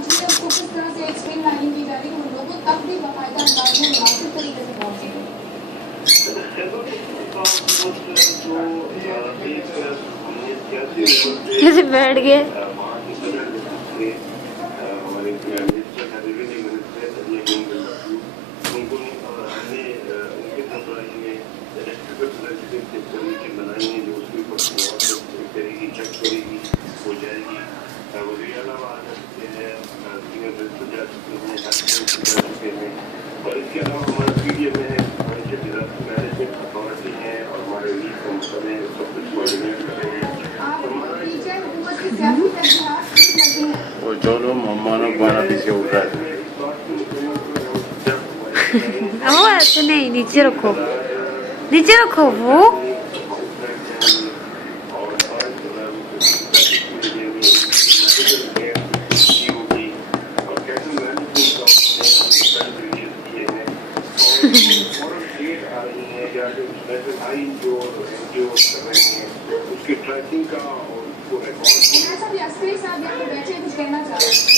पहुंच रही है उसको किस तरह से एक स्ट्रीम लाइनिंग की जा रही है उन लोगों तक भी बाकायदा अंदाज में मुनासिब तरीके से पहुंचे। कैसे बैठ गए और इसके अलावा हमारे पीडीएम में हमारे जो डिजास्टर मैनेजमेंट अथॉरिटी है और हमारे लीड कमिश्नर है सब कुछ कोऑर्डिनेट कर रहे हैं और जो लोग मानो बारह पीछे उठ रहा है वो ऐसे नहीं नीचे रखो वो उसकी ट्रैकिंग का और उसको रिकॉर्ड कुछ कहना चाह रहे हैं